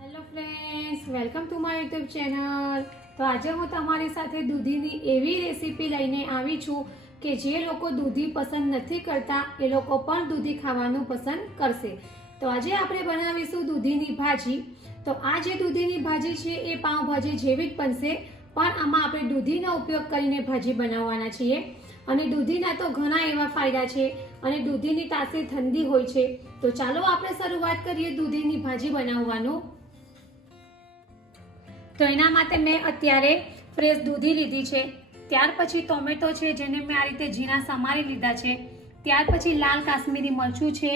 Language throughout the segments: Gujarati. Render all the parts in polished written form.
Hello friends, welcome to my YouTube channel. તો આજે હું તમારી સાથે દૂધીની એવી રેસીપી લઈને આવી છું કે જે લોકો દૂધી પસંદ નથી કરતા એ લોકો પણ દૂધી ખાવાનું પસંદ કરશે। તો આજે આપણે બનાવીશું દૂધીની ભાજી। તો આ જે દૂધીની ભાજી છે એ પાઉંભાજી જેવી જ બનશે, પણ આમાં આપણે દૂધીનો ઉપયોગ કરીને ભાજી બનાવવાના છીએ। અને દૂધીના તો ઘણા એવા ફાયદા છે અને દૂધીની તાસીર ઠંડી હોય છે। તો ચાલો આપણે શરૂઆત કરીએ દૂધીની ભાજી બનાવવાનું। તો એના માટે મેં અત્યારે ફ્રેશ દૂધી લીધી છે, ત્યાર પછી ટોમેટો છે જેને મેં આ રીતે ઝીણા સમારી લીધા છે, ત્યાર પછી લાલ કાશ્મીરી મરચું છે,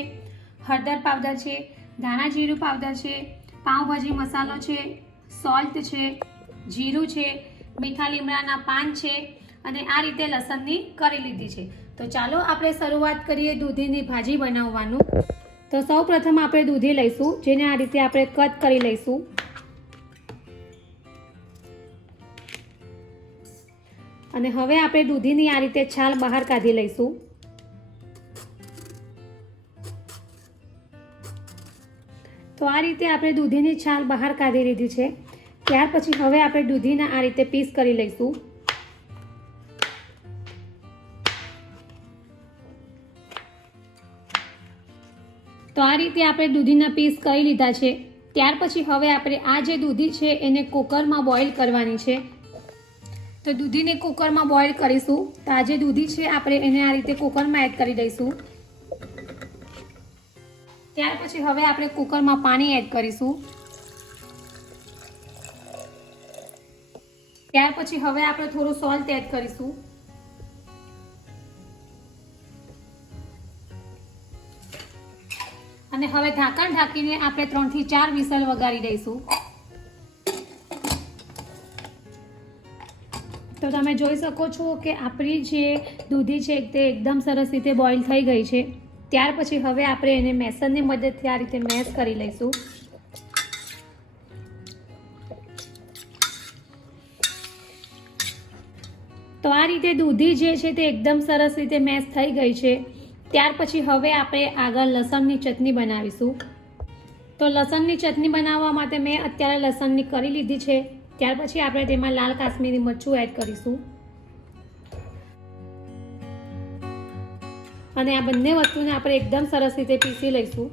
હળદર પાવડર છે, ધાણા જીરું પાવડર છે, પાઉંભાજી મસાલો છે, સોલ્ટ છે, જીરું છે, મીઠા લીમડાના પાન છે અને આ રીતે લસણની કરી લીધી છે। તો ચાલો આપણે શરૂઆત કરીએ દૂધીની ભાજી બનાવવાનું। તો સૌ પ્રથમ આપણે દૂધી લઈશું, જેને આ રીતે આપણે કટ કરી લઈશું। અને હવે આપણે દૂધીની આ રીતે છાલ બહાર કાઢી લઈશું। તો આ રીતે આપણે દૂધીની છાલ બહાર કાઢી લીધી છે, ત્યાર પછી હવે આપણે દૂધીના આ રીતે પીસ કરી લઈશું। તો આ રીતે આપણે દૂધીના પીસ કરી લીધા છે, ત્યાર પછી હવે આપણે આ જે દૂધી છે એને કુકરમાં બોઇલ કરવાની છે। તો દૂધીને કુકરમાં બોઇલ કરીશું। તો આ જે દૂધી છે આપણે એને આ રીતે કુકરમાં એડ કરી દઈશું। ત્યાર પછી હવે આપણે કુકરમાં પાણી એડ કરીશું। ત્યાર પછી હવે આપણે થોડું સોલ્ટ એડ કરીશું। અને હવે ઢાંકણ ઢાંકીને આપણે 3 થી 4 વિસલ વગાડી દઈશું। તો તમે જોઈ શકો છો કે આપણી જે દૂધી છે તે એકદમ સરસ રીતે બોઇલ થઈ ગઈ છે। ત્યાર પછી હવે આપણે એને મેસરની મદદથી આ રીતે મેશ કરી લઈશું। તો આ રીતે દૂધી જે છે તે એકદમ સરસ રીતે મેશ થઈ ગઈ છે। ત્યાર પછી હવે આપણે આગળ લસણની ચટણી બનાવીશું। તો લસણની ચટણી બનાવવા માટે મેં અત્યારે લસણની કરી લીધી છે, ત્યાર પછી આપણે તેમાં લાલ કાશ્મીરી મરચું એડ કરીશું અને આ બંને વસ્તુને આપણે એકદમ સરસ રીતે પીસી લઈશું।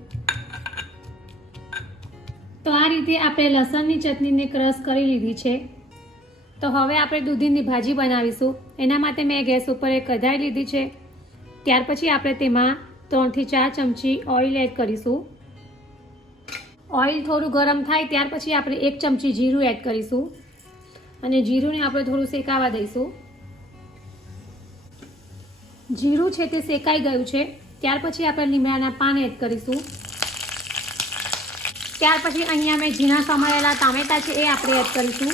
તો આ રીતે આપણે લસણની ચટણીને ક્રશ કરી લીધી છે। તો હવે આપણે દૂધીની ભાજી બનાવીશું। એના માટે મેં ગેસ ઉપર એક કઢાઈ લીધી છે, ત્યાર પછી આપણે તેમાં 3 થી 4 ચમચી ઓઇલ એડ કરીશું। ઓઇલ થોડું ગરમ થાય ત્યાર પછી આપણે 1 ચમચી જીરું એડ કરીશું અને જીરુંને આપણે થોડું શેકાવા દઈશું। જીરું છે તે શેકાઈ ગયું છે, ત્યાર પછી આપણે લીમડાના પાન એડ કરીશું। ત્યાર પછી અહીંયા મેં ઝીણા સમારેલા ટામેટા છે એ આપણે એડ કરીશું।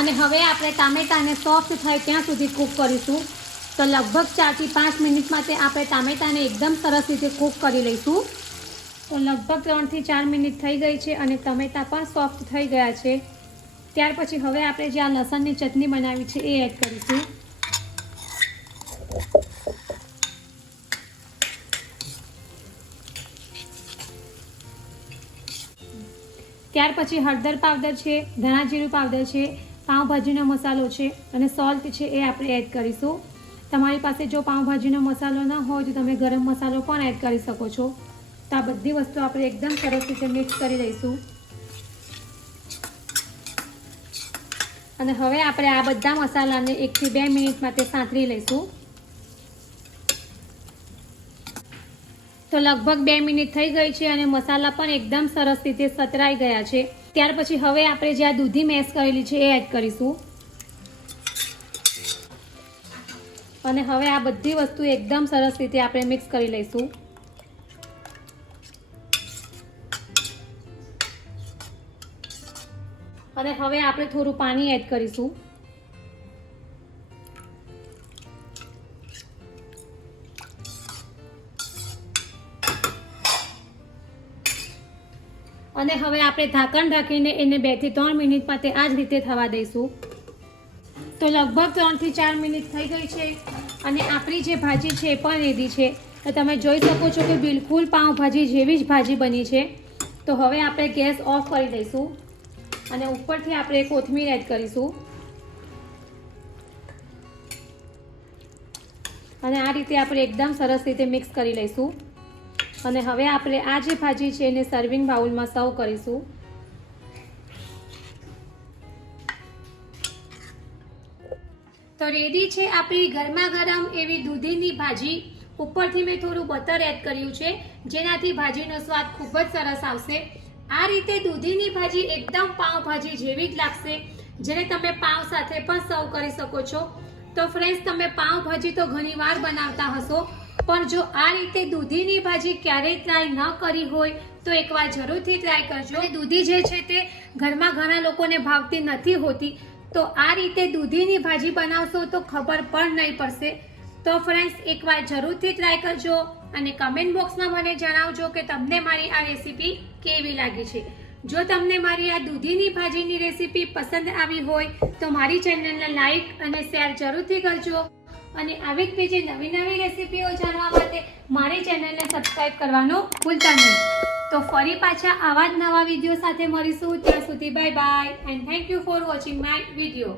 અને હવે આપણે ટામેટાને સોફ્ટ થાય ત્યાં સુધી કૂક કરીશું। તો લગભગ 4 થી 5 મિનિટ માટે આપણે ટામેટાને એકદમ સરસ રીતે કૂક કરી લઈશું। તો લગભગ 3 થી 4 મિનિટ થઈ ગઈ છે અને ટમેટા પણ સોફ્ટ થઈ ગયા છે। ત્યાર પછી હવે આપણે જે આ લસણની ચટણી બનાવી છે એ એડ કરીશું। ત્યાર પછી હળદર પાવડર છે, ધાણા જીરું પાવડર છે, પાઉંભાજીનો મસાલો છે અને સોલ્ટ છે એ આપણે એડ કરીશું। તમારી પાસે જો પાઉંભાજીનો મસાલો ન હોય તો તમે ગરમ મસાલો પણ એડ કરી શકો છો। તો આ બધી વસ્તુ આપણે એકદમ સરસ રીતે મિક્સ કરી લઈશું અને હવે આપણે આ બધા મસાલાને 1 થી 2 મિનિટ માટે સાંતળી લઈશું। તો લગભગ 2 મિનિટ થઈ ગઈ છે અને મસાલા પણ એકદમ સરસ રીતે સતરાઈ ગયા છે। ત્યાર પછી હવે આપણે જે આ દૂધી મેશ કરેલી છે એ એડ કરીશું અને હવે આ બધી વસ્તુ એકદમ સરસ રીતે આપણે મિક્સ કરી લઈશું। અને હવે આપણે થોડું પાણી એડ કરીશું અને હવે આપણે ઢાંકણ ઢાંકીને એને 2 થી 3 મિનિટ માટે આ જ રીતે થવા દઈશું। તો લગભગ 3 થી 4 મિનિટ થઈ ગઈ છે અને આપણી જે ભાજી છે એ પણ રેડી છે. તો તમે જોઈ શકો છો કે બિલકુલ પાઉંભાજી જેવી જ ભાજી બની છે. તો હવે આપણે ગેસ ઓફ કરી દઈશું અને ઉપરથી આપણે કોથમીર એડ કરીશું અને આ રીતે આપણે એકદમ સરસ રીતે મિક્સ કરી લઈશું. અને હવે આપણે આ જે ભાજી છે એને સર્વિંગ બાઉલમાં સર્વ કરીશું. તો રેડી છે આપણી ગરમા ગરમ એવી દૂધીની ભાજી. ઉપરથી મેં થોડું બટર એડ કર્યું છે જેનાથી ભાજીનો સ્વાદ ખૂબ જ સરસ આવશે. આ રીતે દૂધીની ભાજી એકદમ પાઉંભાજી જેવી જ લાગશે, જેને તમે પાઉં સાથે પણ સર્વ કરી શકો છો. તો ફ્રેન્ડ્સ, તમે પાઉંભાજી તો ઘણીવાર બનાવતા હશો, પણ જો આ રીતે દૂધીની ભાજી ક્યારેય ટ્રાય ન કરી હોય તો એકવાર જરૂરથી ટ્રાય કરજો. દૂધી જે છે તે ઘરમાં ઘણા લોકોને ભાવતી નથી હોતી, તો આ રીતે દૂધીની ભાજી બનાવશો તો ખબર પણ નહીં પડશે. તો ફ્રેન્ડ્સ, એકવાર જરૂરથી ટ્રાય કરજો અને કમેન્ટ બોક્સમાં મને જણાવજો કે તમને મારી આ રેસીપી કેવી લાગી છે. જો તમને મારી આ દૂધીની ભાજીની રેસીપી પસંદ આવી હોય તો મારી ચેનલને લાઈક અને શેર જરૂરથી કરજો અને આવી જ બીજી નવી નવી રેસીપીઓ જાણવા માટે મારી ચેનલને સબસ્ક્રાઈબ કરવાનું ભૂલતા નહીં. તો ફરી પાછા આવા જ નવા વિડીયો સાથે મળીશું. ત્યાં સુધી bye bye and thank you for watching my video.